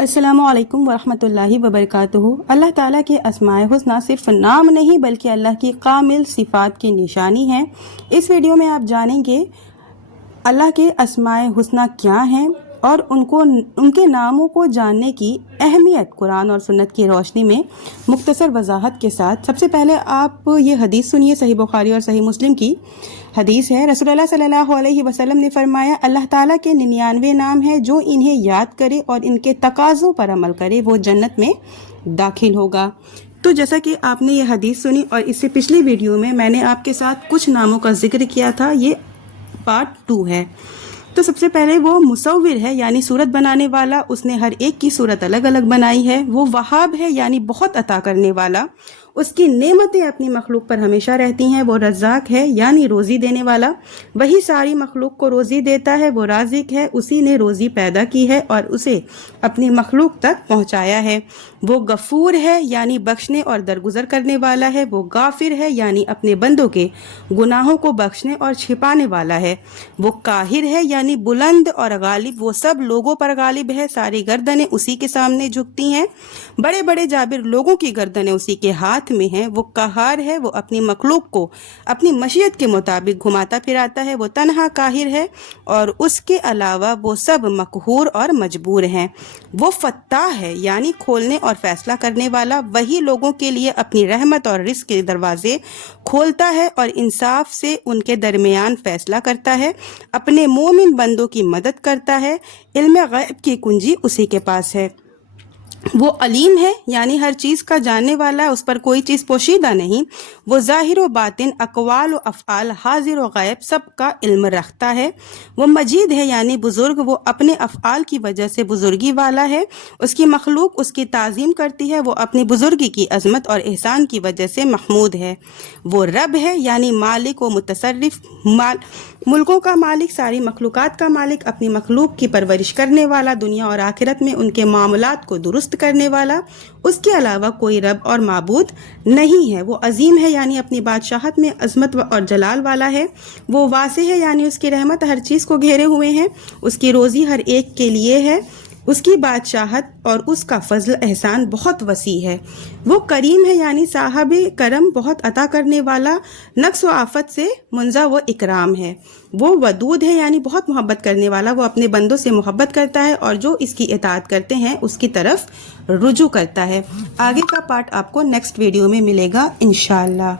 अस्सलामु अलैकुम वरहमतुल्लाहि वबरकातुहू। अल्लाह ताला के अस्माए हुस्ना सिर्फ नाम नहीं बल्कि अल्लाह की कामिल सिफ़ात की निशानी है। इस वीडियो में आप जानेंगे अल्लाह के अस्माए हुस्ना क्या हैं और उनके नामों को जानने की अहमियत कुरान और सुन्नत की रोशनी में मुख्तसर वजाहत के साथ। सबसे पहले आप ये हदीस सुनिए, सही बुखारी और सही मुस्लिम की हदीस है। रसूलुल्लाह सल्लल्लाहु अलैहि वसल्लम ने फरमाया, अल्लाह ताला के 99 नाम है, जो इन्हें याद करे और इनके तकाज़ों पर अमल करे वो जन्नत में दाखिल होगा। तो जैसा कि आपने ये हदीस सुनी और इससे पिछली वीडियो में मैंने आपके साथ कुछ नामों का जिक्र किया था, ये पार्ट 2 है। तो सबसे पहले वो मुसव्विर है यानी सूरत बनाने वाला, उसने हर एक की सूरत अलग अलग बनाई है। वो वहाब है यानी बहुत अता करने वाला, उसकी नेमतें अपनी मखलूक पर हमेशा रहती हैं। वो रज़्ज़ाक है यानी रोज़ी देने वाला, वही सारी मखलूक को रोज़ी देता है। वो राज़िक है, उसी ने रोज़ी पैदा की है और उसे अपनी मखलूक तक पहुँचाया है। वो गफ़ूर है यानी बख्शने और दरगुजर करने वाला है। वो गाफिर है यानी अपने बंदों के गुनाहों को बख्शने और छिपाने वाला है। वो काहिर है यानी बुलंद और गालिब, वो सब लोगों पर गालिब है, सारी गर्दनें उसी के सामने झुकती हैं, बड़े बड़े जाबिर लोगों की गर्दनें उसी के हाथ में हैं। वो कहार है, वो अपनी मखलूक को अपनी मशीयत के मुताबिक घुमाता फिराता है। वो तन्हा काहिर है और उसके अलावा वो सब मकहूर और मजबूर हैं। वो फत्ताह है यानी खोलने और फैसला करने वाला, वही लोगों के लिए अपनी रहमत और रिज़्क़ के दरवाजे खोलता है और इंसाफ से उनके दरमियान फैसला करता है, अपने मोमिन बंदों की मदद करता है। इल्म गैब की कुंजी उसी के पास है। वो अलीम है यानी हर चीज़ का जानने वाला है, उस पर कोई चीज़ पोशीदा नहीं। वो ज़ाहिर व बातिन, अक़वाल व अफ़आल, हाजिर व गायब सब का इल्म रखता है। वो मजीद है यानी बुज़ुर्ग, वो अपने अफ़आल की वजह से बुज़ुर्गी वाला है, उसकी मखलूक उसकी ताज़ीम करती है। वो अपनी बुज़ुर्गी की अज़मत और एहसान की वजह से महमूद है। वो रब है यानी मालिक व मुतसर्रिफ, मुल्कों का मालिक, सारी मखलूक़ात का मालिक, अपनी मखलूक की परवरिश करने वाला, दुनिया और आखिरत में उनके मामलात को दुरुस्त करने वाला। उसके अलावा कोई रब और माबूद नहीं है। वो अजीम है यानी अपनी बादशाहत में अजमत और जलाल वाला है। वो वासे है यानी उसकी रहमत हर चीज़ को घेरे हुए हैं, उसकी रोज़ी हर एक के लिए है, उसकी बादशाहत और उसका फजल एहसान बहुत वसी है। वो करीम है यानी साहब करम, बहुत अता करने वाला, नक्स व आफत से मुंजा वो इकराम है। वो वदूद है यानी बहुत मोहब्बत करने वाला, वो अपने बंदों से मोहब्बत करता है और जो इसकी इताअत करते हैं उसकी तरफ रुजू करता है। आगे का पार्ट आपको नेक्स्ट वीडियो में मिलेगा इंशाअल्लाह।